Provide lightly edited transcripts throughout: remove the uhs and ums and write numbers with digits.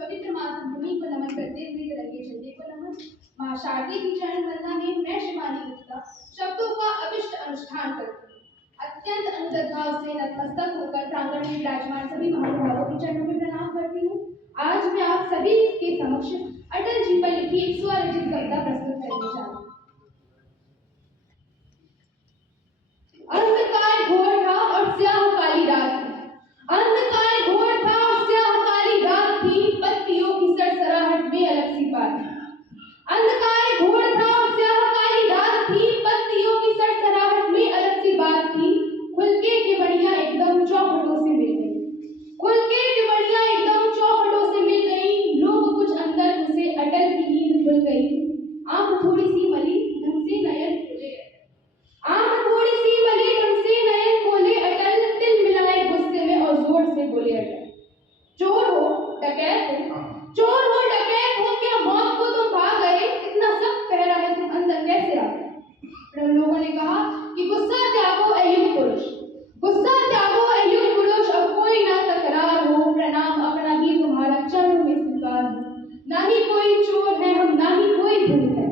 पवित्र मातृभूमि को नमन करते हुए तिरंगे झंडे को नमन। मां शारदे की चरण वंदना में मैं शिवानी गुप्ता शब्दों का अविष्ट अनुष्ठान करती हूँ। अत्यंत अनुगत भाव से नतमस्तक होकर प्रांगण में विराजमान सभी महानुभावों के चरणों में प्रणाम करती हूँ। आज मैं आप सभी के समक्ष अटल जी पर लिखी एक स्वरचित कविता प्रस्तुत करने जा रही हूँ। अंधकार घोर था और स्याह काली रात थी। अंधकार घोर था और स्याह काली रात थी। पत्तियों की सरसराहट में अलग सी बात थी। अंधकार घोर था और स्याह काली रात थी। पत्तियों की सरसराहट में अलग सी बात थी। खुल के केवड़ियां एकदम चौखटों से मिल गई। खुल के केवड़ियां एकदम चौखटों से मिल गई। लोग कुछ अंदर घुसे, अटल की नींद खुल गई। आंख थोड़ी सी मली, ढंग से नयन खोले। आंख थोड़ी सी मली, ढंग से नयन खोले अटल। तिल मिलाए गुस्से में और जोर से बोले अटल। चोर हो डकैत हो, चोर हो डकैत हो, क्या मौत को तुम भाग गए? इतना सख्त पहरा है, तुम अंदर कैसे आ गए? फिर लोगों ने कहा कि गुस्सा त्यागो ऐ युग पुरुष, गुस्सा त्यागो ऐ युग पुरुष। अब कोई ना तकरार हो, प्रणाम अपना भी तुम्हारा चरणों में स्वीकार हो। ना ही कोई चोर है हम, ना ही कोई भूत है,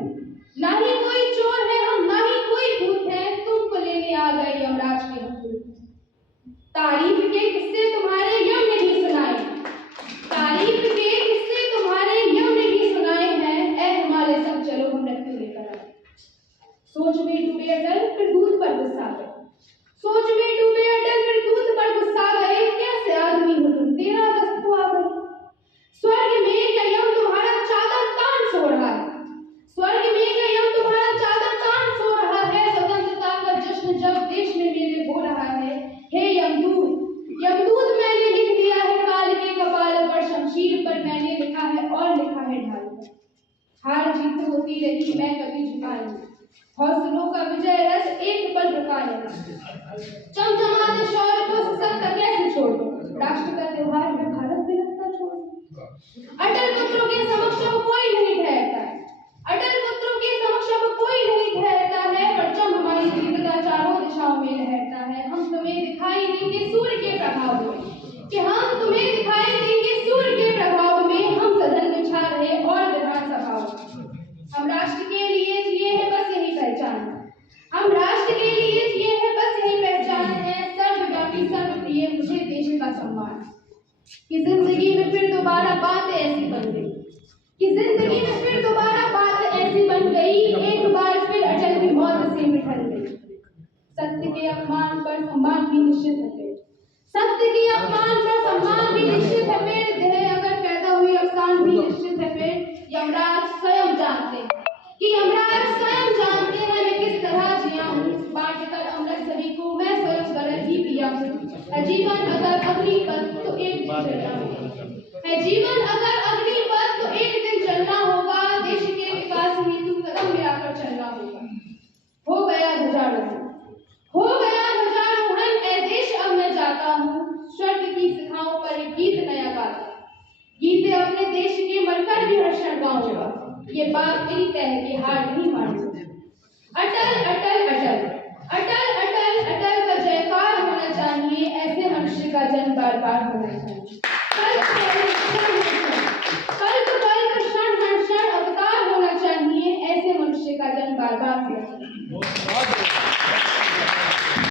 ना ही कोई चोर है हम, ना ही कोई भूत है। तुमको लेने आ गए यमराज के हुजूर। तारीफ के किस्से तुम्हारे यम ने भी सुनाए, तारीफ के किस्से तुम्हारे यम ने भी सुनाए हैं। ऐ हमारे संग चलो हम मृत्यु लेकर आए। सोच में डूबे अटल फिर दूध पर गुस्सा गए। सोच में डूबे अटल फिर दूध पर गुस्सा गए। कैसे आदमी हो तुम, 13 अगस्त को आ गए। स्वर्ग में क्या यम तुम्हारा चादर तान सो रहा है? स्वर्ग में क्या यम तुम्हारा चादर तान सो रहा है? स्वतंत्रता का जश्न जब देश में मेरे हो रहा है। हे यमदूत, यमदूत मैंने लिख दिया है काल के कपाल पर। शमशीर पर मैंने लिखा है और लिखा है ढाल पर। हार जीत होती रही मैं कभी झुका नहीं, हौसलों का विजय रथ एक पल रुका नहीं। चमचमाते शौर्य को सशक्त कैसे छोड़ दो? राष्ट्र का त्योहार है भारत में लगता छोड़। अटल पुत्रों के समक्ष अब कोई नहीं ठहरता है, अटल पुत्रों के समक्ष अब कोई नहीं ठहरता है। परचम हमारी दीर्घता चारों दिशाओं में लहरता है। हम तुम्हें दिखाई देंगे सूर्य के प्रभाव में, कि हम तुम्हें दिखाई देंगे सूर्य के प्रभाव में। हम सदन में छा रहे और विधानसभाओं में। हम राष्ट्र के लिए जिए हैं बस यही पहचान, हम राष्ट्र के लिए जिए हैं बस यही पहचान है। सर्वव्यापी सर्वप्रिय मुझे देश का सम्मान, कि जिंदगी में फिर दोबारा बात ऐसी बन गई, कि जिंदगी में फिर दोबारा बात ऐसी बन गई। एक बार फिर अटल की मौत से मिटल गई। सत्य के अपमान पर सम्मान भी निश्चित है फिर, सत्य के अपमान पर सम्मान भी निश्चित है फिर। देह अगर पैदा हुई अवसान भी निश्चित है फिर। यमराज स्वयं जानते हैं, कि यमराज स्वयं जानते हैं मैं किस तरह जिया हूँ। बांट कर अमृत सभी को मैं स्वयं गलत ही पिया हूँ। है जीवन अगर अग्निपथ तो एक दिन जलना होगा, है जीवन अगर अग्निपथ तो एक दिन जलना होगा। देश के विकास हेतु कदम मिलाकर चलना होगा। हो गया ध्वजारोहण, हो गया ध्वजारोहण। ऐ देश अब मैं जाता हूँ, स्वर्ग की शिखाओं पर एक गीत नया गाता। गीते अपने देश के मरकर भी हर्षण गाऊंगा। ये बात मेरी तय है कि हार नहीं मानूंगा। अटल अटल अटल, अटल अटल अटल का जयकार होना चाहिए। ऐसे मनुष्य का जन्म बार बार होना